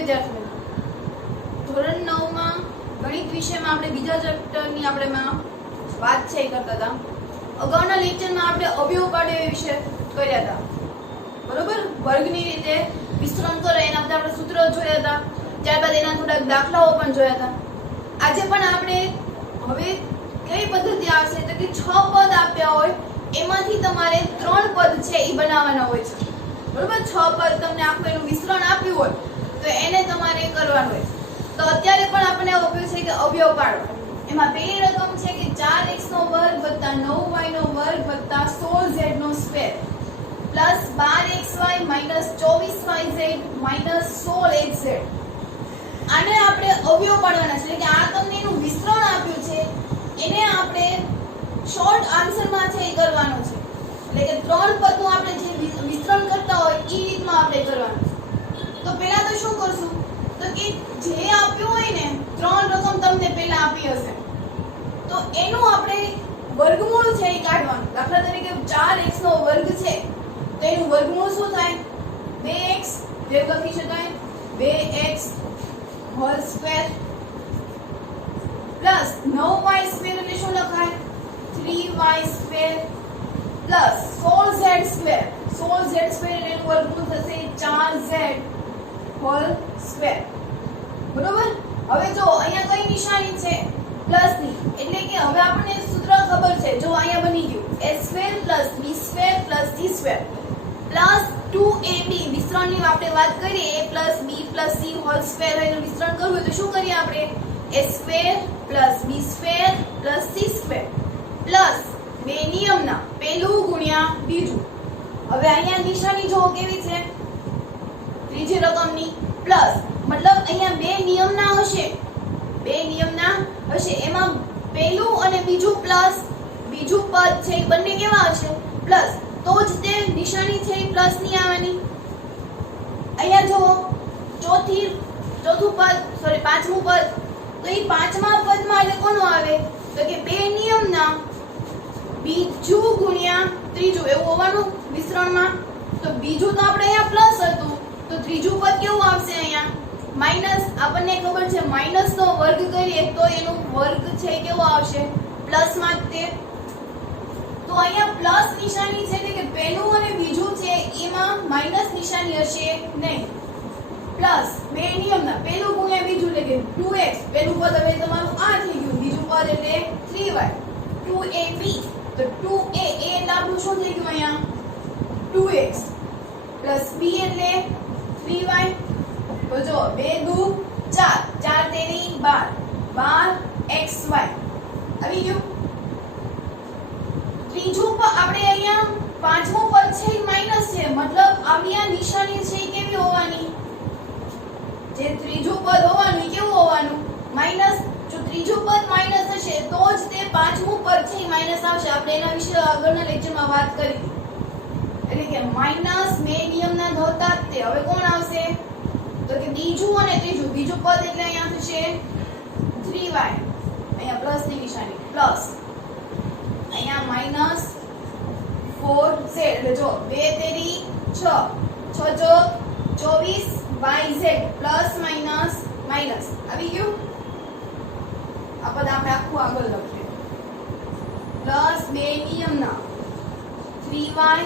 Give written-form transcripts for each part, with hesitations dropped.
વિદ્યાર્થી મિત્રો, ધોરણ 9 માં ગણિત વિષયમાં આપણે બીજા ચેપ્ટરની આપણે વાત છે કરતા હતા. અગાઉના લેક્ચરમાં આપણે અવયવ પાડે વિશે કર્યા હતા, બરોબર. વર્ગની રીતે વિસ્તરણ કરે એના બધા આપણે સૂત્રો જોયા હતા, ત્યારબાદ એના થોડાક દાખલાઓ પણ જોયા હતા. આજે પણ આપણે હવે કઈ પદ્ધતિ આવશે તો કે 6 પદ આપ્યા હોય એમાંથી તમારે 3 પદ છે એ બનાવવાના હોય છે, બરોબર. 6 પદ તમને આખું એનું વિસ્તરણ આપ્યું હોય તો એને તમારે કરવાનું હોય. તો અત્યારે પણ આપણે આપ્યું છે કે અવયવ પાડો. એમાં પહેલી રકમ છે કે 4x નો વર્ગ + 9y નો વર્ગ + 16z નો square plus 12xy - 24yz - 16xz. આને આપણે અવયવ પાડવાના છે, એટલે કે આ તમને એનું વિસ્તરણ આપ્યું છે એને આપણે શોર્ટ આન્સરમાં છે એ કરવાનું છે. એટલે કે 3 પદનું આપણે જે વિસ્તરણ કરતા હોય એ રીતમાં આપણે કરવાનું છે. તો પહેલા તો શું કરશું તો કે જે આપ્યું હોય ને 3 રકમ તમને પહેલા આપી હશે તો એનું આપણે વર્ગમૂળ છે એ કાઢવાનું. દાખલા તરીકે 4x નો વર્ગ છે તો એનું વર્ગમૂળ શું થાય 2x, જે લખી શકાય 2x whole square plus 9y square એટલે શું લખાય 3y square plus 16z square. 16z square એટલે એનું વર્ગમૂળ થશે 4z હોલ સ્ક્વેર, બરોબર. હવે જો અહીંયા કઈ નિશાની છે પ્લસ ની, એટલે કે હવે આપણને સૂત્ર ખબર છે. જો અહીંયા બની ગયું a² + b² + c² plus 2ab. વિસ્તરણની આપણે વાત કરીએ a + b + c whole square એનું વિસ્તરણ કરવું તો શું કરીએ આપણે a² + b² + c² પ્લસ બે નિયમના પહેલું ગુણ્યા બીજું. હવે અહીંયા નિશાની જો કેવી છે ત્રીજી રકમની પ્લસ, મતલબ અહીંયા બે નિયમના હશે, એમાં પહેલું અને બીજું પ્લસ, બીજું પદ છે એ બંને કેવા હશે પ્લસ, તો જ તે નિશાની છે એ પ્લસ ની આવવાની. અહીંયા જો પાંચમું પદ તો એ પાંચમા પદમાં એટલે કોનું આવે તો કે બે નિયમના બીજું ગુણ્યા ત્રીજું એવું હોવાનું વિસ્તરણમાં. તો બીજું તો આપણે અહીંયા પ્લસ હતું તો ત્રીજું પદ કેવું આવશે અહીંયા માઈનસ. આપણને ખબર છે માઈનસ નો વર્ગ કરીએ તો એનો વર્ગ છે કેવો આવશે પ્લસ માં તે. તો અહીંયા પ્લસ નિશાની છે એટલે કે પહેલું અને બીજું છે એમાં માઈનસ નિશાની હશે નહીં. પ્લસ બે નિયમના પહેલું ગુણ્યા બીજું એટલે કે 2x. પહેલું પદ હવે તમારું આ થઈ ગયું, બીજું પદ એટલે 3y 2ab. તો 2a એટલે આપણું શું થઈ ગયું અહીંયા 2x પ્લસ b એટલે 3y. તો જો 2 દુ 4, 4 તેરી 12, 12xy આવી ગયું. ત્રીજું આપણે અહીંયા પાંચમું પદ છે એ માઈનસ છે, મતલબ આવી નિશાની છે એ કેવી હોવાની, જે ત્રીજું પદ હોવાનું એ કેવું હોવાનું માઈનસ. જો ત્રીજું પદ માઈનસ હશે તો જ તે પાંચમું પદ છે એ માઈનસ આવશે. આપણે એના વિશે આગળના લેક્ચરમાં વાત કરી, એટલે કે માઈનસ બે નિયમના ધોતા તે હવે કોણ આવશે તો કે બીજું અને ત્રીજું. બીજું પદ એટલે અહીંયા થશે 3y, અહીંયા પ્લસ ની નિશાની પ્લસ, અહીંયા માઈનસ 4z. એટલે જો 2 તેરી 6, 6 ચોક 24yz પ્લસ માઈનસ માઈનસ આવી ગયું. આ પદ આપણે આખું આગળ લખીએ પ્લસ બે નિયમના 3y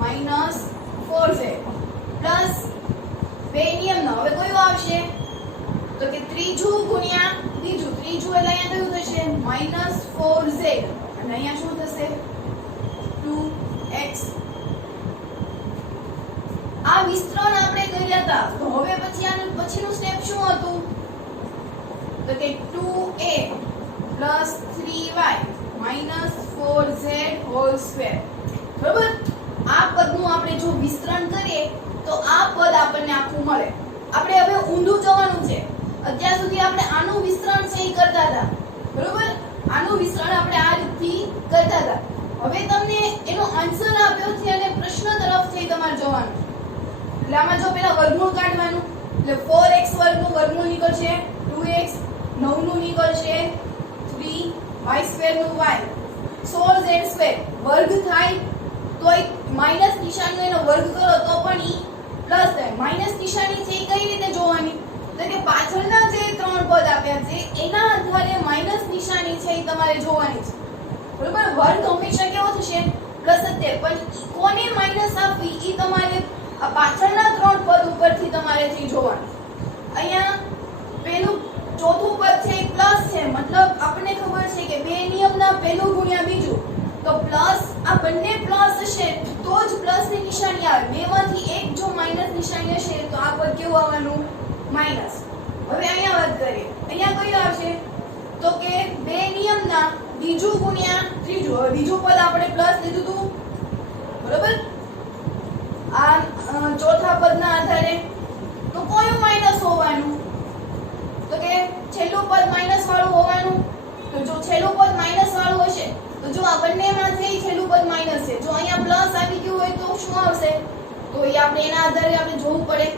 માઈનસ 4z પ્લસ બે નિયમના હવે કયું આવશે તો કે ત્રીજું ગુણ્યા ત્રીજું. ત્રીજું એટલે અહીંયા કયું થશે માઈનસ 4z અને અહીંયા શું થશે 2x. આ વિસ્તરણ આપણે કર્યા હતા. તો હવે પછી આનું પછીનું સ્ટેપ શું હતું તો કે 2a + 3y - 4z whole square, બરોબર. આ પદનું આપણે જો વિસ્તરણ કરીએ તો આ પદ આપણને આખું મળે. આપણે હવે ઊંધું જવાનું છે. અત્યાર સુધી આપણે આનું વિસ્તરણ છે એ કરતા હતા, બરોબર. આનું વિસ્તરણ આપણે આ રીતથી કરતા હતા. હવે તમને એનો આન્સર આપ્યો છે અને પ્રશ્ન તરફ છે તમારે જોવાનું. એટલે આમાં જો પેલા વર્ગમૂળ કાઢવાનું, એટલે 4x વર્ગનું વર્ગમૂળ નીકળશે 2x, 9 નું નીકળશે 3y² નું y, 16z² વર્ગ થાય તો એક માઈનસ નિશાનનો એનો વર્ગ કરો તો પણ ઈ પ્લસ થાય. માઈનસ નિશાની છે એ કઈ રીતે જોવાની પાછળના જે ત્રણ પદ આપ્યા છે એના આધારે માઈનસ નિશાની છે એ તમારે જોવાની છે. બરોબર? વર્ગ હંમેશા કેવો થશે? પ્લસ જ તે. પણ કોને માઈનસ આપવી એ તમારે આ પાછળના ત્રણ પદ ઉપરથી તમારે થી જોવાનું. અહીંયા પેલું ચોથું પદ છે એ પ્લસ છે, મતલબ આપણને ખબર છે કે બે નિયમના પહેલું ગુણ્યા બીજું, તો પ્લસ આ બંને પ્લસ હશે તો જ પ્લસ ની નિશાની આવે. બેમાંથી એક જો માઈનસ નિશાની હશે તો આ પદ કેવું આવવાનું? માઈનસ. હવે અહીંયા વાત કરીએ. અહીંયા કયું આવશે? તો કે બે નિયમના બીજું ગુણ્યા ત્રીજું. હવે બીજું પદ આપણે પ્લસ લીધું હતું, બરોબર? આ ચોથા પદના આધારે તો કયું માઈનસ હોવાનું? તો કે છેલ્લું પદ માઈનસ વાળું હોવાનું. તો જો છેલ્લું પદ માઈનસ વાળું હશે તો જો આ બંનેમાંથી છેલ્લું પદ માઈનસ છે. જો અહીંયા પ્લસ આવી ગયું હોય તો શું આવશે? તો એ આપણે એના આધારે આપણે જોવું પડે.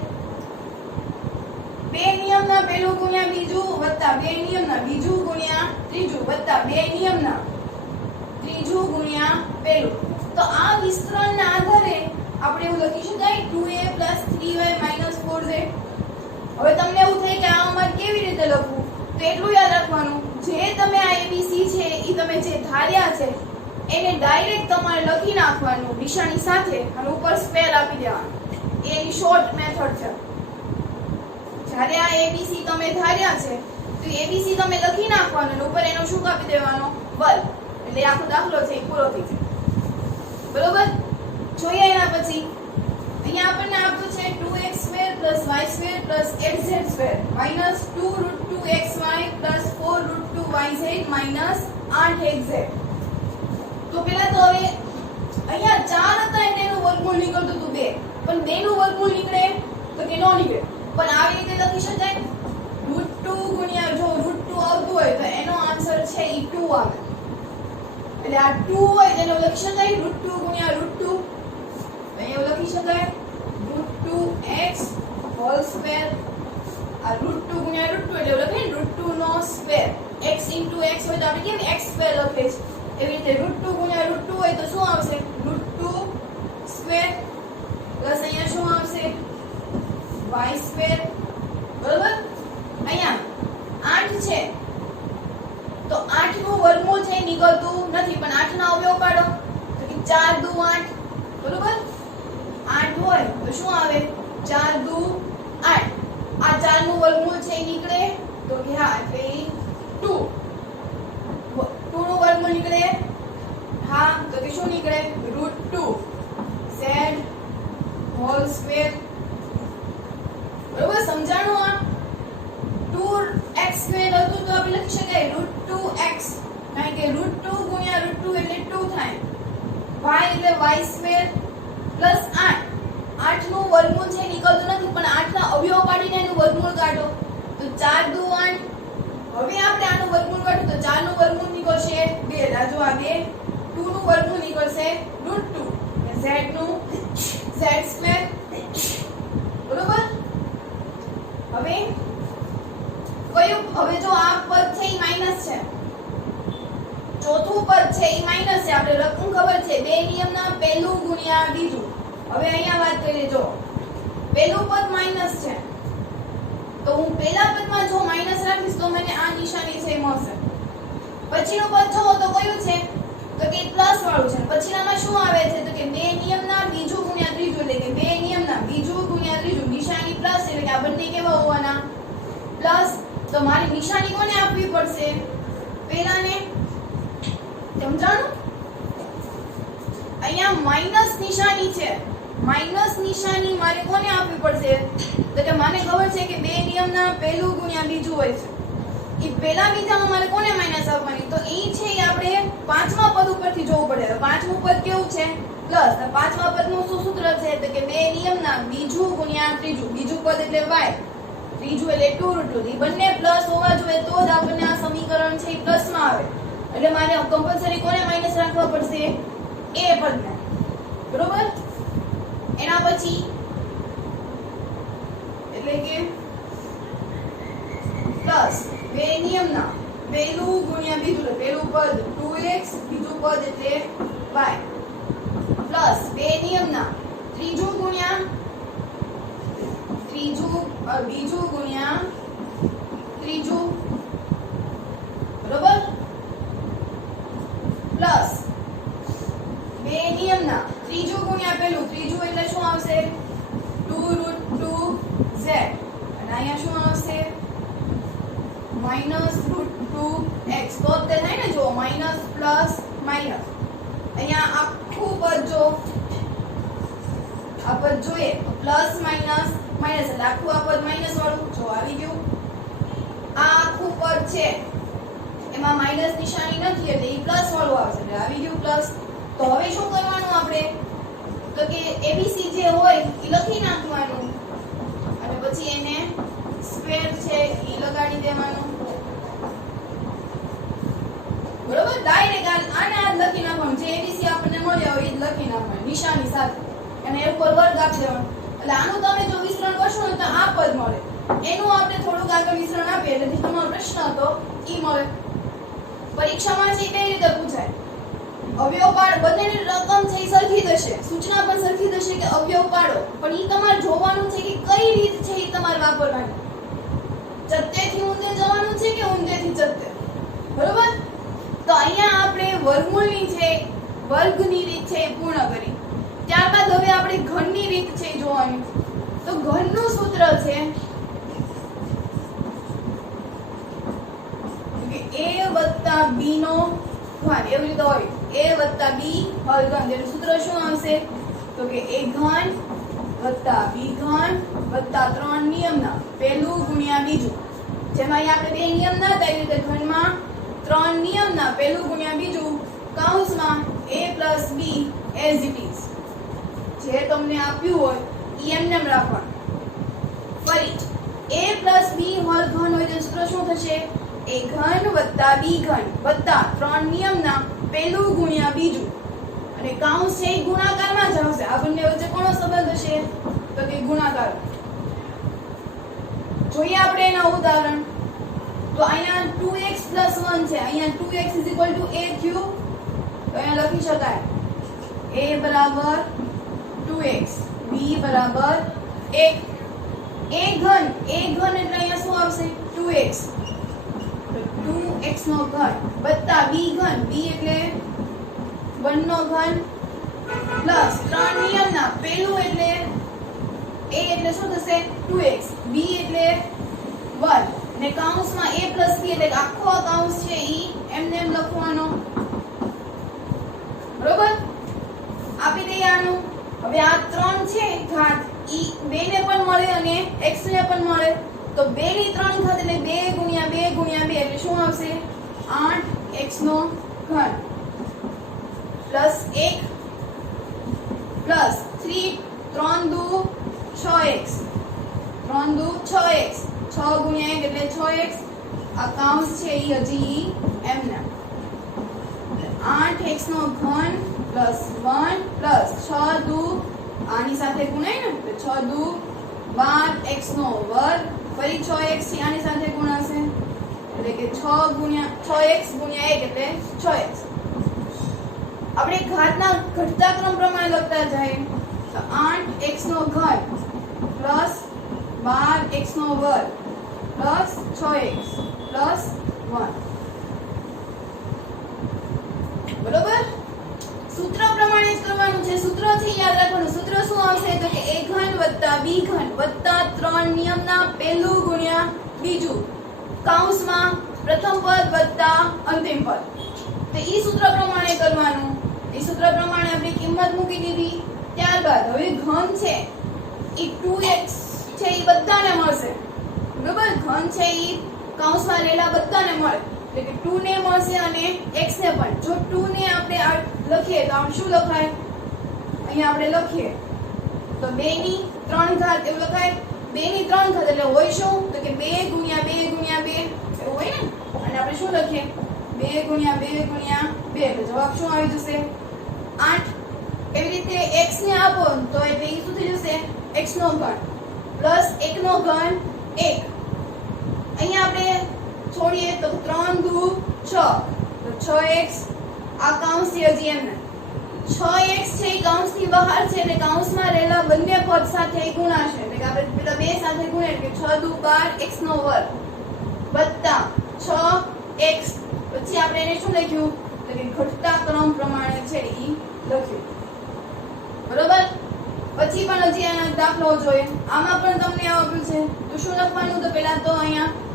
બે નિયમના પહેલું ગુણ્યા બીજું વત્તા બે નિયમના બીજું ગુણ્યા ત્રીજું વત્તા બે નિયમના ત્રીજું ગુણ્યા પહેલું. તો આ વિસ્તરણના આધારે આપણે એવું લખી શકાય 2a 3y 4z. હવે તમને એવું થાય કે આ અમારે કેવી રીતે લખવું? તો એટલું યાદ રાખવાનું, જે તમે આ abc છે એ તમે જે ધાર્યા છે એને ડાયરેક્ટ તમારે લખી નાખવાનું નિશાની સાથે અને ઉપર સ્પેર આપી દેવાનું. એની શોર્ટ મેથડ છે. જ્યારે આ abc તમે ધાર્યા છે તો abc તમે લખી નાખવાનું અને ઉપર એનો શું આપી દેવાનો? વર્ગ. એટલે આખો દાખલો છે એ પૂરો થઈ જાય. બરોબર? જોઈએ એના પછી અહીંયા આપણને આપ્યું છે 2x² + y² + xz² -2√2xy + 4√2yz - 8xz. તો પેલા તો હવે અહીંયા 4 હતા એટલે એનું વર્ગમૂળ નીકળતું હતું 2, પણ 2 નું વર્ગમૂળ નીકળે તો કે નો નીકળે. પણ આવી રીતે લખી શકાય √2 ગુણ્યા જો √2 આવતું હોય તો એનો આન્સર છે ઈ 2 આવે. એટલે આ 2 હોય તેને લખી શકાય √2 ગુણ્યા √2. અહીંયા લખી શકાય √2x² આ √2 ગુણ્યા √2 એટલે લખે √2 નો સ્ક્વેર. x * x હોય તો આપણે કેમ x² લખે છે એવી રીતે √2 ગુણ્યા √2 હોય તો શું આવશે? √2² પ્લસ અહીંયા શું આવશે? y². બરોબર? અહીંયા 8 છે તો 8 નું વર્ગમૂળ છે નીકળતું નથી, પણ 8 ના અવયવ પાડો તો કે 4 દુ 8. બરોબર? 8 હોય તો શું આવે? 4 દુ 8. આ 4 નું વર્ગમૂળ છે નીકળે તો કે હા એટલે 2. 2 નું વર્ગમૂળ નીકળે હા તો કે શું નીકળે? √2 z હોલ સ્ક્વેર. બરોબર? સમજાણું? આ 2x² હતું તો આપણે લખી શકાય √2x, કારણ કે √2 ગુણ્યા √2 એટલે 2 થાય. y એટલે y² પ્લસ 8. 8 નું વર્ગમૂળ છે નીકળતું નથી, પણ 8 ના અવયવ પાડીને એનું વર્ગમૂળ કાઢો તો 4 દુ 8. હવે આપણે આનું વર્ગમૂળ કાઢો તો 4 નું વર્ગમૂળ નીકળશે 2. રાજુ આ 2. 2 નું વર્ગમૂળ નીકળશે √2. z નું z². બરોબર? હવે કયું? હવે જો આ પદ છે એ માઈનસ છે, ચોથું પદ છે એ માઈનસ છે. આપણે રકમ ખબર છે બે નિયમના પહેલું ગુણ્યા બીજું. હવે અહીંયા વાત કરીએ, જો પહેલું પદ માઈનસ છે તો હું પહેલા પદમાં જો માઈનસ રાખીશ તો મને આ નિશાની છે મળશે. પછીનું પદ જો તો કયું છે? તો કે પ્લસ વાળું છે. પછીનામાં શું આવે છે? તો કે બે નિયમના બીજું ગુણ્યા ત્રીજું, એટલે કે બે નિયમના બીજું ગુણ્યા ત્રીજું. નિશાની પ્લસ એટલે કે આ બંને કેવા હોવાના? પ્લસ. તો મારી નિશાની કોને આપવી પડશે? પહેલાને. સમજાણું? અહીંયા માઈનસ નિશાની છે. માઈનસ નિશાની મારે કોને આપવી પડશે? તો કે મને ખબર છે કે બે નિયમના પહેલું ગુણ્યા બીજું હોય છે. એ પહેલા બીજામાં મારે કોને માઈનસ આપવાની? તો એ છે એ આપણે પાંચમા પદ ઉપરથી જોવું પડે. પાંચમું પદ કેવું છે? પ્લસ. પાંચમા પદનું શું સૂત્ર છે? તો કે બે નિયમના બીજું ગુણ્યા ત્રીજું. બીજું પદ એટલે y, ત્રીજું એટલે 2√2. એ બંને પ્લસ હોવા જોઈએ તો જ આપણને આ સમીકરણ છે એ પ્લસમાં આવે. એટલે મારે કમ્પલસરી કોને માઈનસ રાખવા પડશે? એ પદને. બરોબર? એના પછી એટલે કે પ્લસ બે નિયમના પહેલું ગુણ્યા બીજું. પહેલું પદ 2x, બીજું પદ એટલે y, પ્લસ બે નિયમના ત્રીજું ગુણ્યા બીજું ગુણ્યા ત્રીજું બરોબર પ્લસ બે નિયમના ત્રીજું ગુણ્યા પેલું ત્રીજું એટલે શું આવશે 2√2z અને અહીંયા શું આવશે -√2x તો તે થાય ને જો માઈનસ પ્લસ માઈનસ અહીંયા આખું પદ જો આ પદ જોઈએ તો પ્લસ માઈનસ માઈનસ એટલે આખું આ પદ માઈનસ વાળું જો આવી ગયું આ આખું પદ છે એમાં માઈનસ નિશાની નથી એટલે ઈ પ્લસ વાળું આવશે એટલે આવી ગયું પ્લસ તો હવે શું કરવાનું આપણે તો કે એબીસી જે હોય ઈ લખી નાખવાનું અને પછી એને સ્ક્વેર છે ઈ લગાડી દેવાનું બરોબર ડાયરેક્ટ આને આ લખી નાખવાનું જે એબીસી આપણને મળ્યા હોય ઈ લખી નાખવાનું નિશાની સાથે અને એ ઉપર વર્ગ આપી દેવાનો એટલે આનું તમે જો વિસ્તરણ કરશો ને તો આ પદ મળે એનું આપણે થોડુંક આગળ વિસ્તરણ આપીએ એટલે જે તમારો પ્રશ્ન હતો ઈ મળે પરીક્ષામાં છે કઈ રીતે પૂછાય અવયવ પાડો બંનેની રકમ છે ઈ સરખી થશે સૂચના પણ સરખી થશે કે અવયવ પાડો પણ ઈ તમારે જોવાનું છે કે કઈ રીત છે ઈ તમારે વાપરવાની ચત્તેથી ઊંધે જવાનું છે કે ઊંધેથી ચત્તે બરોબર તો અહીંયા આપણે વર્ગમૂળની છે વર્ગની રીત છે એ પૂર્ણ કરી ત્યારબાદ હવે આપણે ઘનની રીત છે જોવાની તો ઘનનું સૂત્ર છે કે a + b નો ઘન એવી રીતે હોય a + b હોલ ઘન એનું સૂત્ર શું આવશે તો કે a ઘન + b ઘન + 3 નિયમના પહેલું ગુણ્યા બીજું જેમાં અહીં આપણે બે નિયમ ના હતા એ રીતે ઘનમાં 3 નિયમના પહેલું ગુણ્યા બીજું કૌંસમાં a + b as it is જે તમને આપ્યું હોય ઈ એમને રાખવાનું ફરી a + b હોલ ઘન હોય તો સૂત્ર શું થશે a ઘન + b ઘન + 3 નિયમના પહેલું ગુણ્યા બીજું અને કૌંસ છે એ ગુણાકારમાં જ આવશે આ બંને વચ્ચે કોનો સંબંધ હશે તો કે ગુણાકાર જોઈએ આપણે એના ઉદાહરણ તો અહીંયા 2x + 1 છે અહીંયા 2x = a થયું તો અહીંયા લખી શકાય a બરાબર 2x b બરાબર 1 a ઘન એટલે અહીંયા શું આવશે 2x તો 2x નો ઘન વત્તા b ઘન b એટલે 1 નો ઘન પ્લસ 3 નિયમના પહેલું એટલે a એટલે શું થશે 2x b એટલે 1 ને કૌંસમાં a + b એટલે આખો કૌંસ છે ઈ એમને એમ લખવાનો બરોબર આપી દઈએ આનું હવે આ 3 છે ઘાત ઈ 2 ને પણ મળે અને x ને પણ મળે તો 2 ની 3 ઘાત એટલે 2 ગુણ્યા 2 ગુણ્યા 2 એટલે શું આવશે 8x નો ઘન પ્લસ 1 પ્લસ 3 3 દુ 6x 3 દુ 6x 6 ગુણ્યા 1 એટલે 6x આ કૌંસ છે ઈ હજી એમના 8x નો ઘન પ્લસ 1 પ્લસ 6 દુ આની સાથે ગુણાય ને તો 6 દુ 12x નો વર્ગ ફરી 6x થી આની સાથે ગુણાશે એટલે કે 6x ગુણ્યા 1 એટલે 6x આપણે ઘાતના ઘટતા ક્રમ પ્રમાણે લખતા જાય તો 8x નો ઘન પ્લસ 12x નો વર્ગ પ્લસ 6x પ્લસ 1 બરોબર સૂત્ર પ્રમાણે જ કરવાનું છે સૂત્ર થી યાદ રાખવાનું સૂત્ર શું આવશે તો કે a ઘન + b ઘન + 3 નિયમના પહેલું ગુણ્યા બીજું કૌંસમાં પ્રથમ પદ + અંતિમ પદ તો ઈ સૂત્ર પ્રમાણે કરવાનું ઈ સૂત્ર પ્રમાણે આપણે કિંમત મૂકી દીધી ત્યારબાદ હવે ઘન છે ઈ 2x છે ઈ બધાને મળશે બરાબર ઘન છે ઈ કૌંસમાં રહેલા બધાને મળે એટલે કે 2 ને મળશે અને x ને પણ જો 2 ને આપણે લખીએ તો આમ શું લખાય અહીંયા આપણે લખીએ તો 2 ની 3 ઘાત એવું લખાય 2 ની 3 ઘાત એટલે હોય શું તો કે 2 ગુણ્યા 2 ગુણ્યા 2 એવું હોય ને અને આપણે શું લખીએ 2 ગુણ્યા 2 ગુણ્યા 2 એટલે જવાબ શું આવી જશે 8 એવી રીતે x ને આપો તો એટલે ઈ શું થઈ જશે x નો ઘન પ્લસ 1 નો ઘન 1 અહીંયા આપણે છોડીએ તો 3 દુ 6 તો 6x આ કૌંસ હજી એમને 6x છે એ કૌંસની બહાર છે એટલે કૌંસમાં રહેલા બંને પદ સાથે ગુણાશે એટલે કે આપણે પેલા બે સાથે ગુણે એટલે 6 દુ 12 x નો વર્ગ + x પછી આપણે એને શું લખ્યું તો કે ઘટતા ક્રમ પ્રમાણે છે ઈ લખ્યું બરોબર પછી પણ હજી આ દાખલો જોઈએ આમાં પણ તમને આપ્યું છે તો શું લખવાનું તો પહેલા તો અહીંયા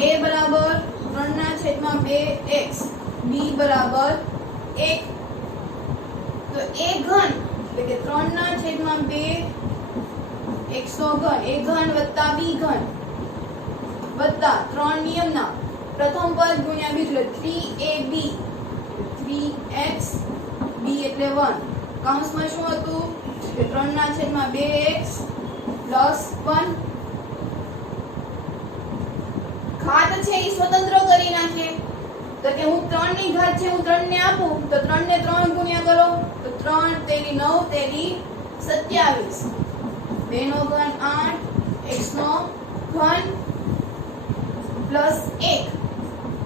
a બરાબર 3/2x b બરાબર 1 તો a ઘન એટલે કે 3/2 x નો ઘન a ઘન વત્તા b ઘન વત્તા 3 નિયમના પ્રથમ પદ ગુણ્યા બીજું એટલે 3ab 3x b એટલે 1 કૌંસમાં શું હતું કે 3/2x પ્લસ 1 ઘાત છે એ સ્વતંત્ર કરી નાખીએ તો કે હું 3 ની ઘાત છે હું 3 ને આપું તો 3 ને 3 ગુણ્યા કરો તો 3 તેરી 9 તેરી 27 2 નો ઘન 8 x નો ઘન પ્લસ 1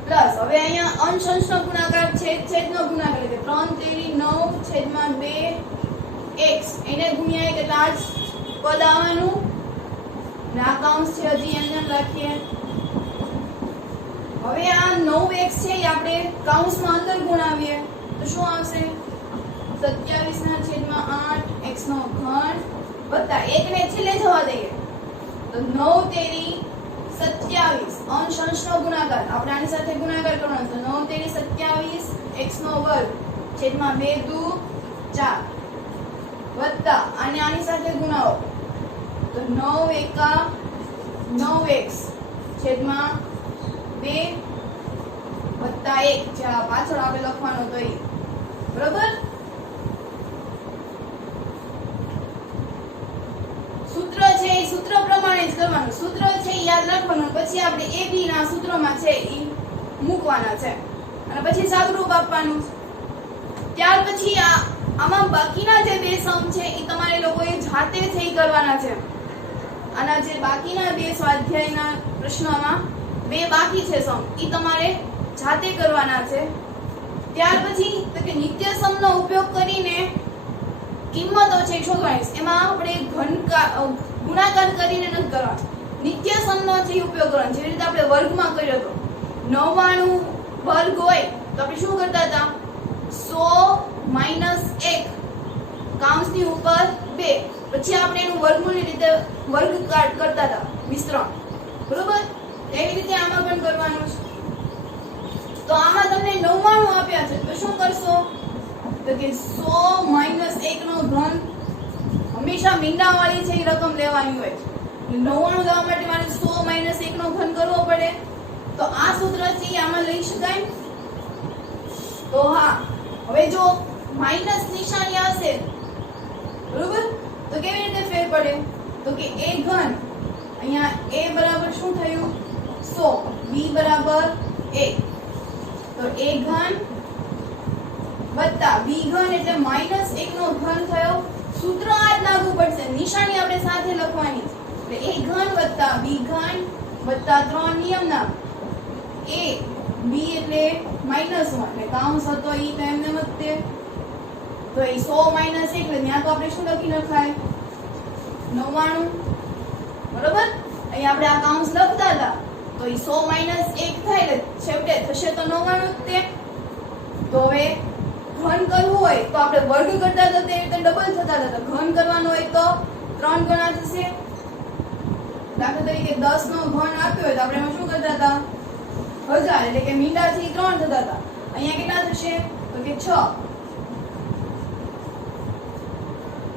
પ્લસ હવે અહીંયા અંશ અંશનો ગુણાકાર છેદનો ગુણાકાર એટલે 3 તેરી 9 છેદમાં 2 x એને ગુણ્યા કેટલા જ પદ આવવાનું ને આ કૌંસ છે હજી એમને લખીએ હવે આ 9x છે એ આપણે કૌંસમાં અંદર ગુણાવીએ તો શું આવશે 27/8 x નો ઘન વત્તા 1 ને છેલ્લે જવા દઈએ તો 9 તેરી 27 અંશ અંશનો ગુણાકાર આપણે આની સાથે ગુણાકાર કરવાનો તો 9 તેરી 27 x નો વર્ગ છેદમાં 2 દુ 4 વત્તા અને આની સાથે ગુણાવો તો 9 એકા 9x છેદમાં 2 વત્તા 1 જે પાછળ આપણે લખવાનો તો એ બરોબર સૂત્ર છે એ સૂત્ર પ્રમાણે જ કરવાનું સૂત્ર છે એ યાદ રાખવાનું પછી આપણે a b ના સૂત્રમાં છે એ મૂકવાના છે અને પછી સાદુરૂપ આપવાનું ત્યાર પછી આમાં બાકીના જે બે સમ છે એ તમારે લોકોએ જાતે છે એ કરવાના છે આના જે બાકીના બે સ્વાધ્યાયના પ્રશ્નોમાં બે બાકી છે સમ એ તમારે જાતે કરવાના છે ત્યાર પછી તો કે નિત્ય સમનો ઉપયોગ કરીને કિંમતો છે શોધવાની એમાં આપણે ગુણાકાર કરીને નથી કરવાનો નિત્ય સમનો છે ઉપયોગ કરવાનો જેવી રીતે આપણે વર્ગમાં કર્યો હતો 99 વર્ગ હોય તો આપણે શું કરતા હતા 100 - 1 કૌંસની ઉપર 2 પછી આપણે એનું વર્ગમૂળની રીતે વર્ગ કરતા હતા મિશ્રણ બરોબર એવી રીતે આમાં પણ કરવાનું છે તો આમાં તમને 99 આપ્યા છે તો શું કરશો તો કે 100 - 1 નો ઘન હંમેશા મીંડાવાળી છે એ રકમ લેવાની હોય છે 99 લેવા માટે મારે 100 - 1 નો ઘન કરવો પડે તો આ સૂત્ર છે આમાં લઈ શકાય તો હા હવે જો માઈનસ નિશાની આવશે બરોબર તો કેવી રીતે ફેર પડે તો કે a ઘન અહીંયા a બરાબર શું થયું 100 b બરાબર 1 તો a ઘન વત્તા b ઘન એટલે -1 નો ઘન થયો સૂત્ર આ જ લાગુ પડશે નિશાની આપણે સાથે લખવાની છે એટલે a ઘન વત્તા b ઘન વત્તા 3 નિયમના a b એટલે -1 એટલે કૌંસ હતો ઈ તો એમને મતે તો એ 100 - 1 એટલે ત્યાં તો આપણે શું લખી નખાય 99 બરોબર અહીં આપણે આ કૌંસ લખતા હતા તો એ 100 - 1 થાય એટલે છેવટે થશે તો 99 જ તે તો હવે ઘન કરવું હોય તો આપણે વર્ગ કરતા હતા તે રીતે ડબલ થતા હતા ઘન કરવાનું હોય તો 3 ગણા થશે દાખલા તરીકે 10 નો ઘન આપ્યો હોય તો આપણે એમાં શું કરતા હતા 1000 એટલે કે મીંડાથી 3 થતા હતા અહીંયા કેટલા થશે તો કે 6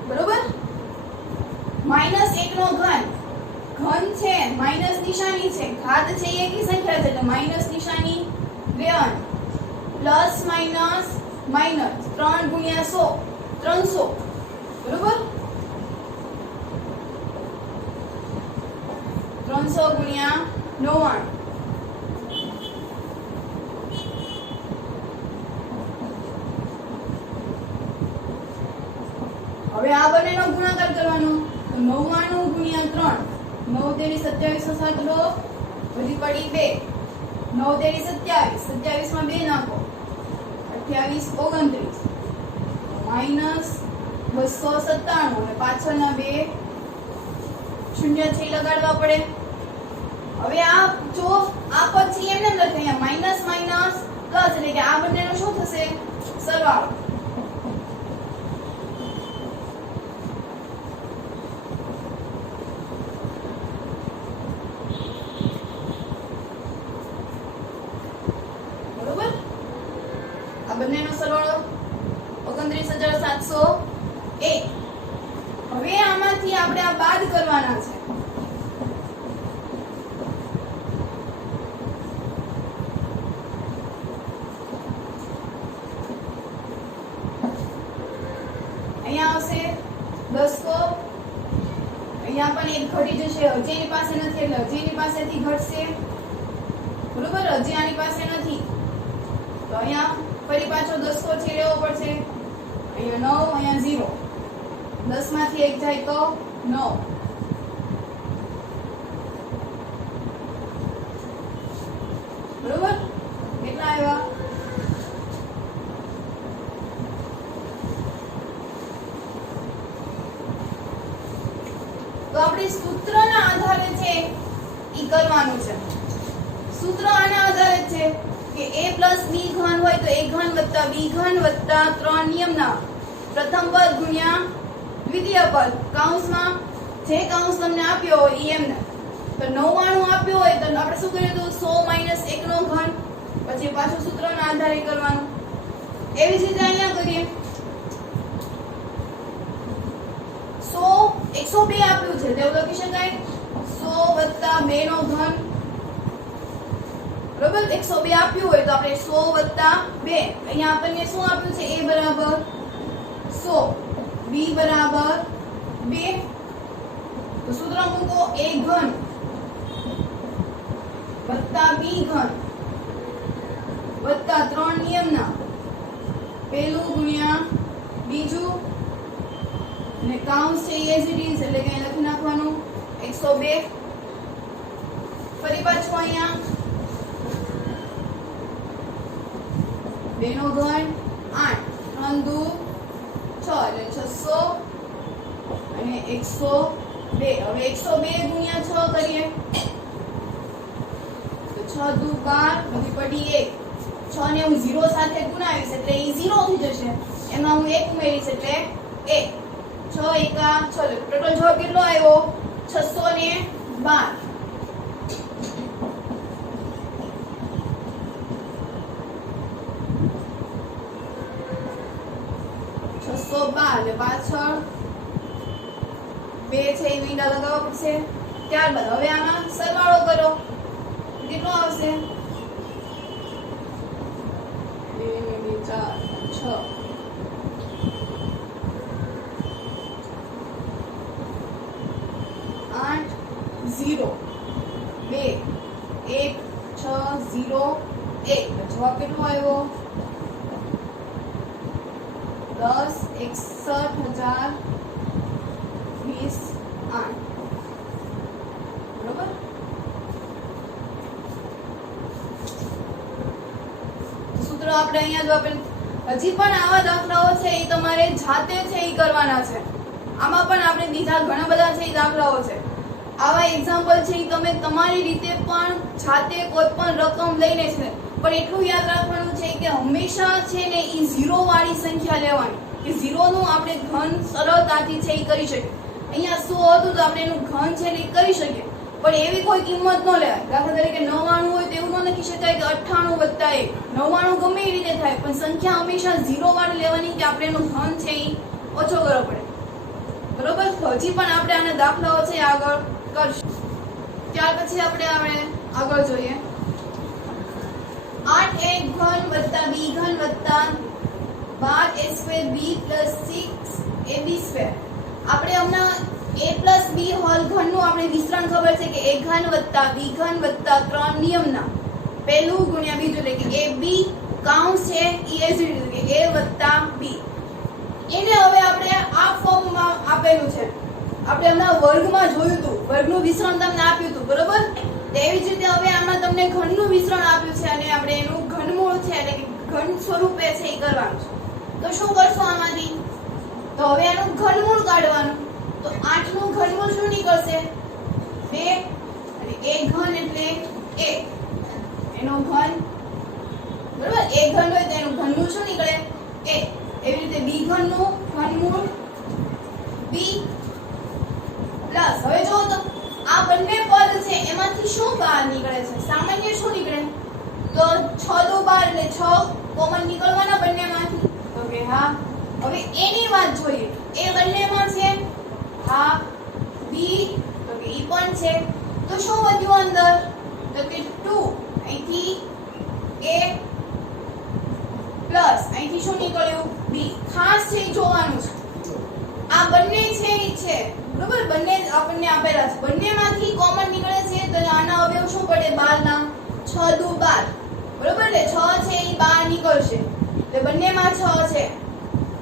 બરોબર -1 નો ઘન છે માઈનસ નિશાની છે ઘાત છે એ એકી સંખ્યા છે એટલે માઈનસ નિશાની લેવાની પ્લસ માઈનસ માઈનસ 3 ગુણ્યા 100 300 બરોબર 300 ગુણ્યા 99 હવે આ બંનેનો ગુણાકાર કરવાનો તો 99 ગુણ્યા 3 9 તેરી 27 નો 7 હજી પડી 2 9 તેરી 27 27 માં 2 નાખો 28 29 માઈનસ 297 અને પાછળના બે શૂન્ય છે લગાડવા પડે હવે આ જો આ પદ છે એમને એમ લખે અહીંયા માઈનસ માઈનસ પ્લસ એટલે કે આ બંનેનો શું થશે સરવાળો બરોબર આ બંનેનો સરવાળો 29701 હવે આમાંથી આપણે આ બાદ કરવાના છે અહીંયા આવશે 10 કો અહીંયા પણ એક ઘટી જશે હજી એની પાસે નથી એટલે હજી એની પાસેથી ઘટશે બરોબર હજી આની પાસે નથી તો અહીંયા ફરી પાછો 10 કો છે લેવો પડશે અહીંયા 9 અહીંયા 0 10 માંથી 1 જાય તો 9 બરોબર કેટલા આવ્યા તો આપણે સૂત્રના આધારે છે ઈ કરવાનું છે સૂત્ર આના આધારે છે કે a b ઘન હોય તો a ઘન + b ઘન + 3 નિયમના પ્રથમ પદ ગુણ્યા દ્વિતીય પદ કૌંસમાં જે કૌંસ તમને આપ્યો હોય ઈ એમને તો 99 આપ્યો હોય તો આપણે શું કર્યું હતું 100 - 1 નો ઘન પછી પાછું સૂત્રના આધારે કરવાનું એવી જ રીતે અહીંયા કરીએ 102 આપ્યું છે તેવું લખી શકાય 100 + 2 નો ઘન બરોબર 102 આપ્યું હોય તો આપણે 100 + 2 અહીંયા આપણને શું આપ્યું છે a બરાબર 100 b બરાબર 2 તો સૂત્ર મૂકો a ઘન + b ઘન + 3 નિયમના પહેલું ગુણ્યા બીજું અને કાઉન્સ છે એઝ ઇટ ઇઝ એટલે કે લખી નાખવાનું 102 ફરી પાછું અહીંયા 2 નો ઘન 8 3 દુ 6 એટલે 600 અને 102 હવે 102 ગુણ્યા 6 કરીએ તો 6 દુ 12 બધી પડી 1 6 ને હું 0 સાથે ગુણાવીશ એટલે એ 0 થઈ જશે એમાં હું 1 ઉમેરીશ એટલે 1 6 એકા 6 ટોટલ જવાબ કેટલો આવ્યો 612 612 એટલે પાછળ 2 છે એ મીંડા લગાવવા પડશે ત્યારબાદ હવે આમાં સરવાળો કરો કેટલો આવશે 2 4 6 8 0 2 1 6 0 1 જવાબ કેટલો આવ્યો 10,61,020 8 બરોબર સૂત્ર આપણે અહીંયા જો આપણે હજી પણ આવા દાખલાઓ છે એ તમારે જાતે છે એ કરવાના છે આમાં પણ આપણે બીજા ઘણા બધા છે એ દાખલાઓ છે આવા એક્ઝામ્પલ છે એ તમે તમારી રીતે પણ જાતે કોઈ પણ રકમ લઈને છે પણ એટલું યાદ રાખવાનું છે કે હંમેશા છે ને એ 0 વાળી સંખ્યા લેવાની કે 0 નું આપણે ઘન સરળતાથી છે એ કરી શકીએ અહીંયા 100 હતું તો આપણે એનું ઘન છે ને એ કરી શકીએ પણ એવી કોઈ કિંમત ન લેવાય દાખલા તરીકે 99 હોય તો એવું ન લખી શકાય કે 98 + 1 99 ગમે એ રીતે થાય પણ સંખ્યા હંમેશા 0 વાળી લેવાની કે આપણે એનું ઘન છે એ ઓછો કરવો પડે બરોબર હજી પણ આપણે આના દાખલાઓ છે આગળ કરશું ત્યાર પછી આપણે આગળ જોઈએ 8a ઘન + b ઘન + 12a² b + 6ab² આપણે હમણાં a + b હોલ ઘનનું આપણે વિસ્તરણ ખબર છે કે a ઘન + b ઘન + 3 નિયમના પહેલું ગુણ્યા બીજું એટલે કે ab કાઉન્સ છે એ જ રીતે કે a + b એને હવે આપણે આ ફોર્મમાં આપેલું છે આપણે હમણાં વર્ગમાં જોયું હતું વર્ગનું વિસ્તરણ તમને આપ્યું હતું બરોબર તેવી જ રીતે હવે આમાં તમને ઘનનું વિસ્તરણ આપ્યું છે અને આપણે એનું ઘનમૂળ છે એટલે કે ઘન સ્વરૂપે છે એ કરવાનું છે તો શું કરશો આમાંથી તો હવે આનું ઘનમૂળ કાઢવાનું તો 8 નું ઘનમૂળ શું નીકળશે 2 અને a ઘન ઘન એટલે a એનો ઘન બરાબર a ઘન હોય તો એનું ઘનમૂળ શું નીકળે a એવી રીતે b ઘનનું ઘનમૂળ b પ્લસ હવે જો તો આ બંને પદ છે એમાંથી શું બહાર નીકળે છે સામાન્ય શું નીકળે તો 6 દો 12 એટલે 6 કોમન નીકળવાના બંનેમાંથી તો કે હા હવે a ની વાત જોઈએ a બંનેમાં છે હા b તો કે ઈ પણ છે તો શું વધ્યું અંદર તો કે 2 અહીંથી a પ્લસ અહીંથી શું નીકળ્યું b ખાસ છે ઈ જોવાનું છે આ બંને છે ઈ છે બરોબર બંને આપણને આપેલા છે બંનેમાંથી કોમન નીકળે છે તો આના અવયવ શું પડે 12 ના 6 દુ 12 બરોબર એટલે 6 છે ઈ બહાર નીકળશે તો બંનેમાં 6 છે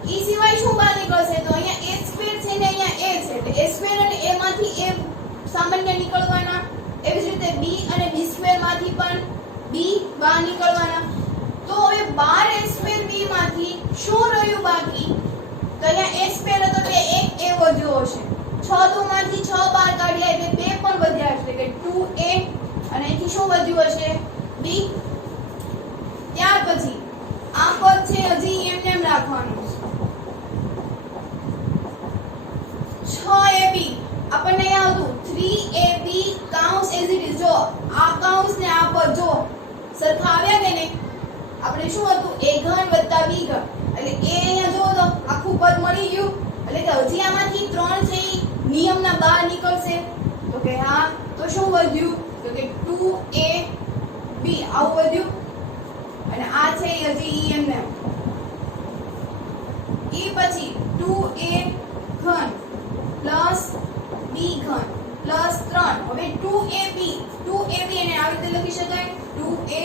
ઈ સિવાય શું બહાર નીકળશે તો અહીંયા a સ્ક્વેર છે ને અહીંયા a છે એટલે a સ્ક્વેર અને a માંથી a સામાન્ય નીકળવાના એવી જ રીતે b અને b સ્ક્વેર માંથી પણ b બહાર નીકળવાના તો હવે 12 a સ્ક્વેર b માંથી શું રહ્યું બાકી તો અહીંયા a સ્ક્વેર હતો એટલે એક a વધ્યો હશે 6 દુ માંથી 6 બહાર કાઢ્યા એટલે 2 પણ વધ્યા એટલે કે 2a અને અહીંથી શું વધ્યું હશે b ત્યાર પછી આ પદ છે હજી એમને એમ રાખવાનું 6ab આપણને યાદ હતું 3ab કાઉન્સ એઝ ઇટ ઇઝ જો આ કાઉન્સ ને આ પદ જો સરખા આવ્યા કે નહીં આપણે શું હતું a ઘન વત્તા b ઘન એટલે a અહીંયા જો તો આખું પદ મળી ગયું એટલે કે હજી આમાંથી 3 છે ઈ નિયમના બહાર નીકળશે તો કે હા તો શું વધ્યું તો કે 2ab આવું વધ્યું અને આ છે હજી ઈ એમને ઈ પછી 2a ઘન પ્લસ b ઘન પ્લસ 3 હવે 2ab એને આવી રીતે લખી શકાય 2a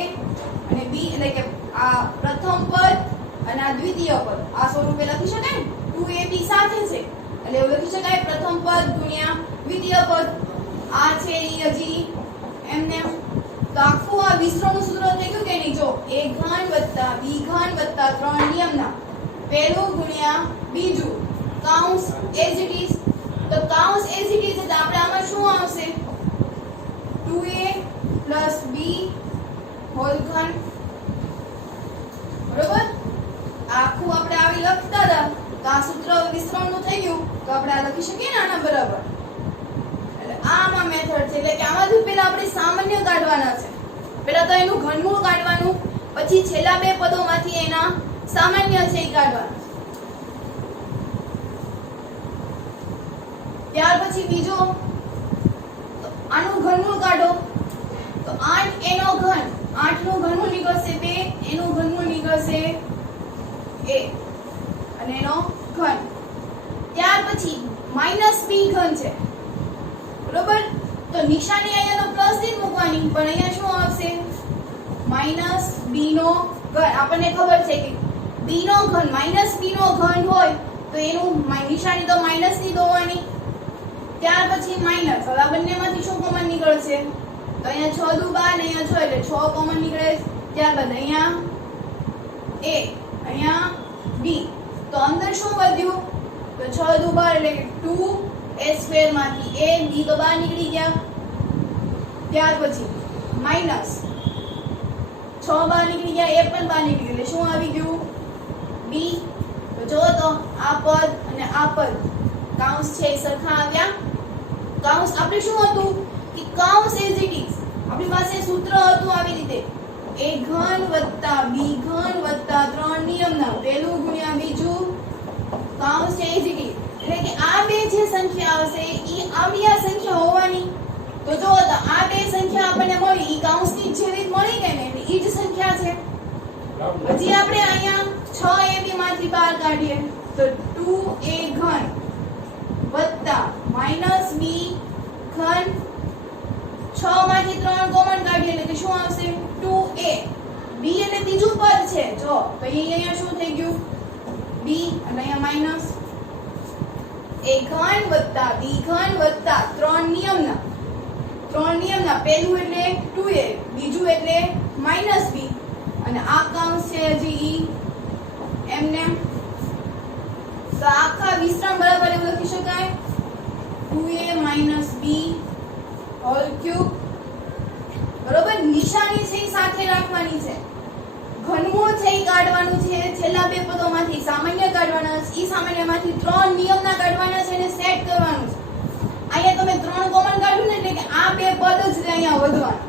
અને b એટલે કે આ પ્રથમ પદ અને આ દ્વિતીય પદ આ સ્વરૂપે લખી શકાય 2ab સાથે છે એટલે એવું લખી શકાય પ્રથમ પદ ગુણ્યા દ્વિતીય પદ આ છે ઈ હજી એમને તો આખું આ વિસ્તરણનું સૂત્ર થઈ ગયું કે નહીં જો a ઘન વત્તા b ઘન વત્તા 3 નિયમના પહેલું ગુણ્યા બીજું કાઉન્સ એઝ ઇટ ઇઝ તો કાઉન્સ એઝ ઇટ ઇઝ એટલે આપણે આમાં શું આવશે 2a b હોલ ઘન બરોબર આખું આપણે આવી લખતા હતા તો આ સૂત્ર વિસ્તરણનું થઈ ગયું તો આપણે આ લખી શકીએ ને આના બરાબર એટલે આમાં મેથડ છે એટલે કે આમાંથી પહેલા આપણે સામાન્ય કાઢવાના છે પહેલા તો એનું ઘનમૂળ કાઢવાનું પછી છેલ્લા બે પદોમાંથી એના સામાન્ય છે એ કાઢવાના ત્યાર પછી બીજો તો આનું ઘનમૂળ કાઢો તો 8 એનો ઘન 8 નું ઘનમૂળ નીકળશે 2 એનું ઘનમૂળ નીકળશે a અને એનો ઘન ત્યાર પછી -b ઘન છે બરોબર તો નિશાની અહીંયા તો પ્લસ થી મૂકવાની પણ અહીંયા શું આવશે -b નો ઘન આપણને ખબર છે કે b નો ઘન -b નો ઘન હોય તો એનું નિશાની તો માઈનસ ની દોવાની ત્યાર પછી માઈનસ હવે આ બંનેમાંથી શું કોમન નીકળશે તો અહીંયા 6 દુ 12 ને અહીંયા 6 એટલે 6 કોમન નીકળે ત્યારબાદ અહીંયા a અહીંયા b તો અંદર શું વધ્યું તો 6 દુ 12 એટલે કે 2 a સ્ક્વેર માંથી a b તો બહાર નીકળી ગયા ત્યાર પછી માઈનસ 6 બહાર નીકળી ગયા a પણ બહાર નીકળી એટલે શું આવી ગયું b તો જો તો આ પદ અને આ પદ કાઉન્સ છે સરખા આવ્યા કાઉન્સ આપણે શું હતું કે કાઉન્સ એઝ ઇટ ઇઝ આપણી પાસે સૂત્ર હતું આવી રીતે a ઘન વત્તા b ઘન વત્તા 3 નિયમના પહેલું ગુણ્યા બીજું કાઉન્સ છે એઝ ઇટ ઇઝ એટલે કે આ બે જે સંખ્યા આવશે ઈ આવી આ સંખ્યા હોવાની તો જો તો આ બે સંખ્યા આપણને મળી ઈ કાઉન્સની જેવી મળી ગઈ ને એટલે ઈ જ સંખ્યા છે હજી આપણે અહીંયા 6ab માંથી બહાર કાઢીએ તો 2a ઘન વત્તા -b ઘન 6 માંથી 3 કોમન કાઢીએ એટલે કે શું આવશે 2a b એટલે બીજું પદ છે જો તો અહીંયા શું થઈ ગયું b અને અહીંયા માઈનસ a ઘન વત્તા b ઘન વત્તા 3 નિયમના પહેલું એટલે 2a બીજું એટલે -b અને આ કાઉન્સ છે હજી એમને તો આખા વિસ્તરણ બરાબર એવું લખી શકાય 2a - b હોલ ક્યુબ નિશાની છે એ સાથે રાખવાની છે. ઘનમૂળ છે એ કાઢવાનું છે. છેલ્લા બે પદોમાંથી સામાન્ય કાઢવાના છે. ઈ સામાન્યમાંથી 3 નિયમના કાઢવાના છે અને સેટ કરવાનું છે. અહીંયા તમે 3 કોમન કાઢ્યું ને એટલે કે આ બે પદ જ અહીંયા વધવાના.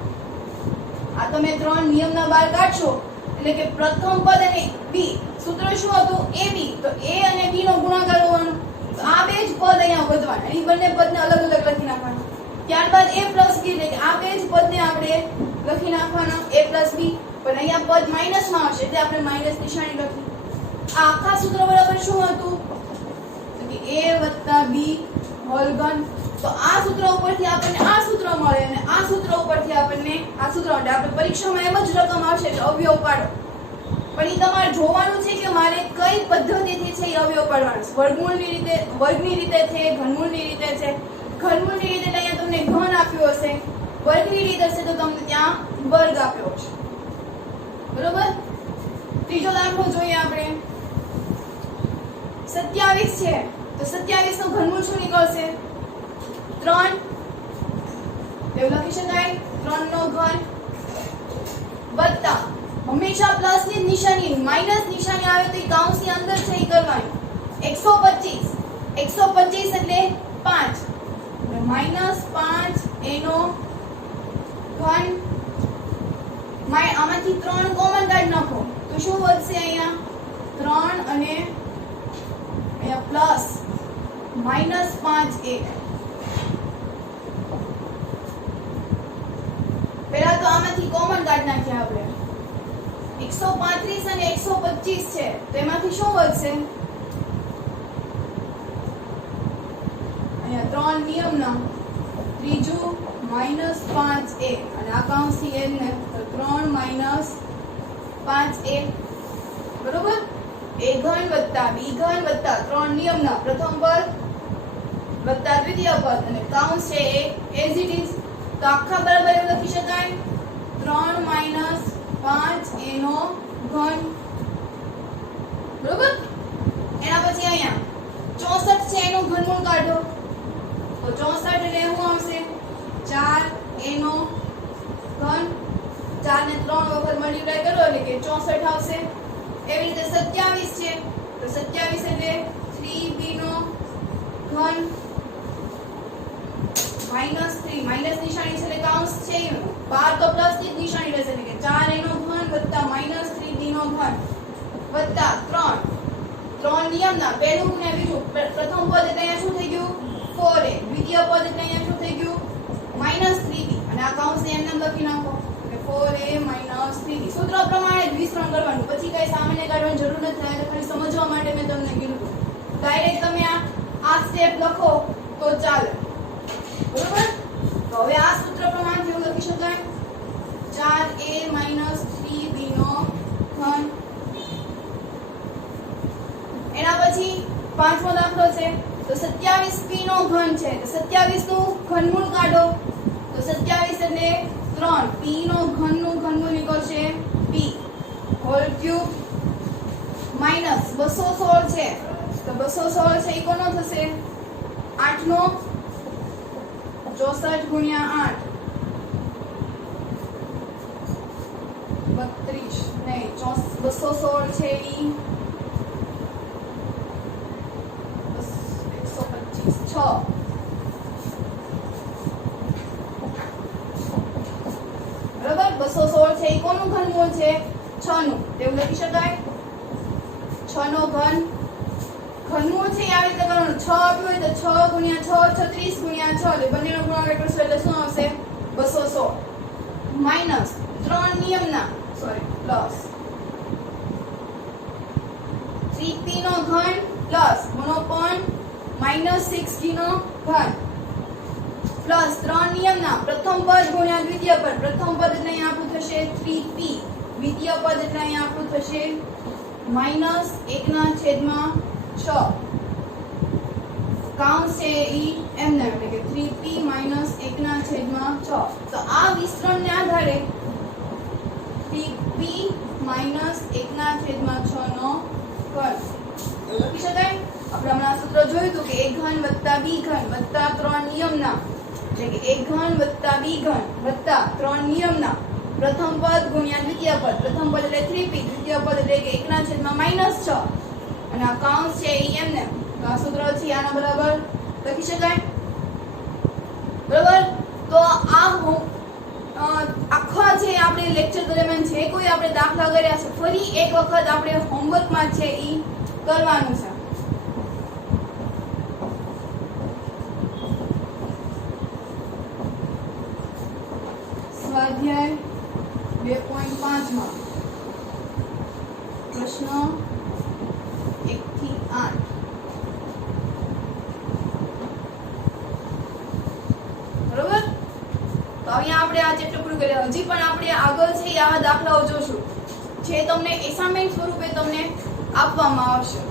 આ તમે 3 નિયમના બહાર કાઢશો એટલે કે પ્રથમ પદ અને બી. સૂત્ર શું હતું? ab. તો a અને b નો ગુણાકાર હોવાનો. તો આ બે જ પદ અહીંયા વધવાના. એ બંને પદને અલગ અલગ લખી નાખવાના. ત્યારબાદ a b એટલે કે આ બે જ પદને આપણે લખી નાખવાના a b. પણ અહીંયા પદ માઈનસમાં આવશે એટલે આપણે માઈનસ નિશાની લખી. આ આખા સૂત્ર બરાબર શું હતું? તો કે a b હોલ ઘન. તો આ સૂત્ર ઉપરથી આપણને આ સૂત્ર મળે અને આ સૂત્ર ઉપરથી આપણને આ સૂત્ર મળે. આપણે પરીક્ષામાં એમ જ રકમ આવશે કે અવયવ પાડો. પણ એ તમારે જોવાનું છે કે મારે કઈ પદ્ધતિથી છે એ અવયવ પાડવાનો છે. વર્ગમૂળની રીતે, વર્ગની રીતે છે, ઘનમૂળની રીતે છે. ઘનમૂળની રીતે અહીંયા તમને ઘન આપ્યો હશે. વર્ગની રીતે હશે તો તમને ત્યાં વર્ગ આપ્યો હશે. બરોબર? ત્રીજો દાખલો જોઈએ આપણે. 27 છે તો 27 નું ઘનમૂળ શું નીકળશે? 3. એવું લખી શકાય 3 નો ઘન વત્તા હંમેશા પ્લસ ની નિશાની, માઈનસ નિશાની આવે તો એ કૌંસની અંદર છે એ કરવાની. 125 એટલે 5 માઈનસ 5 એનો ઘન. આમાંથી 3 કોમન કાઢી નાખો તો શું વધશે? અહીંયા 3 અને અહીંયા પ્લસ માઈનસ 5a. પહેલા તો આમાંથી કોમન કાઢી નાખીએ આપણે. 135 અને 125 છે તો એમાંથી શું વધશે? અહીંયા 3 નિયમના ત્રીજું માઈનસ 5a અને આ કૌંસથી n ને તો 3 માઈનસ 5a. બરોબર? a ઘન વત્તા b ઘન વત્તા 3 નિયમના પ્રથમ પદ વત્તા દ્વિતીય પદ અને કૌંસ છે એ એઝ ઇટ ઇઝ. તો આખા બરાબર એવું લખી શકાય 3 માઈનસ 5 એનો ઘન. બરોબર? એના પછી અહીંયા 64 છે એનું ઘનમૂળ કાઢો તો 64 એટલે શું આવશે? 4 એનો ઘન. 4 ને 3 વખત મલ્ટીપ્લાય કરો એટલે કે 64 આવશે. એવી રીતે 27 છે તો 27 એટલે 3b નો ઘન માઈનસ 3 માઈનસ નિશાની છે એટલે કૌંસ છે 12 તો પ્લસ ની જ નિશાની રહેશે એટલે કે 4 એનો ઘન વત્તા માઈનસ 3b નો ઘન વત્તા 3 નિયમના પહેલું ગુણ્યા બીજું. પ્રથમ પદ એટલે અહીંયા શું થઈ ગયું? 4a. દ્વિતીય પદ એટલે અહીંયા શું થઈ ગયું? માઈનસ 3b અને આ કૌંસને એમને લખી નાખો કે 4a માઈનસ 3b. સૂત્ર પ્રમાણે જ વિસ્તરણ કરવાનું. પછી કઈ સામાન્ય કાઢવાની જરૂર નથી. ખાલી સમજવા માટે મેં તમને કીધું. ડાયરેક્ટ તમે આ સ્ટેપ લખો તો ચાલે. બરોબર? તો હવે આ સૂત્ર પ્રમાણે કેવું લખી શકાય? 4a માઈનસ 3b નો ઘન. એના પછી પાંચમો દાખલો છે તો 27p નો ઘન છે તો 27 નું ઘનમૂળ કાઢો તો 27 એટલે 3 p નો ઘનનું ઘનમૂળ નીકળશે p હોલ ક્યુબ માઈનસ 216 છે તો 216 છે એ કોનો થશે? 8 નો 64 ગુણ્યા 8 32 નહીં 216 છે ઈ 125 6 બરાબર. 216 છે એ કોનું ઘનમૂળ છે? 6 નું. તેવું લખી શકાય 6 નો ઘન. ઘનમૂળ છે આ રીતે કરવાનું. 6 આપ્યું હોય તો 6 ગુણ્યા 6 36 ગુણ્યા 6 એટલે બંનેનો ગુણાકાર કરશો એટલે શું આવશે? 216 માઈનસ 3 નિયમના પ્લસ 3p નો ઘન પ્લસ મોનો પણ માઈનસ 6p નો ઘન પ્લસ 3 નિયમના પ્રથમ પદ ગુણ્યા દ્વિતીય પદ. પ્રથમ પદ એટલે અહીંયા આપણું થશે 3p. દ્વિતીય પદ એટલે અહીંયા આપણું થશે માઈનસ 1/6. કૌંસ છે ઈ એમને એટલે કે 3p માઈનસ 1/6. તો આ વિસ્તરણને આધારે 3p માઈનસ 1/6 નો ઘન લખી શકાય. આપણે હમણાં સૂત્ર જોયું હતું કે a ઘન વત્તા b ઘન વત્તા 3 નિયમના એટલે કે a ઘન વત્તા b ઘન વત્તા 3 નિયમના પ્રથમ પદ ગુણ્યા દ્વિતીય પદ. પ્રથમ પદ એટલે 3p, દ્વિતીય પદ એટલે કે 1/6 અને આ કૌંસ છે ઈ એમને આ સૂત્ર છે આના બરાબર લખી શકાય. બરાબર. તો આ આખા જે આપણે લેક્ચર દરમિયાન જે કોઈ આપણે દાખલા કર્યા છે ફરી એક વખત આપણે હોમવર્કમાં છે ઈ કરવાનું છે. સ્વાધ્યાય 2.5 માં પ્રશ્ન 1 થી 8. બરોબર. તો અહીંયા આપણે આ ચેપ્ટર પૂરું કરીએ. હજી પણ આપણે આગળ છે આવા દાખલાઓ જોશું જે તમને એસાઇનમેન્ટ સ્વરૂપે તમને આપવામાં આવશે.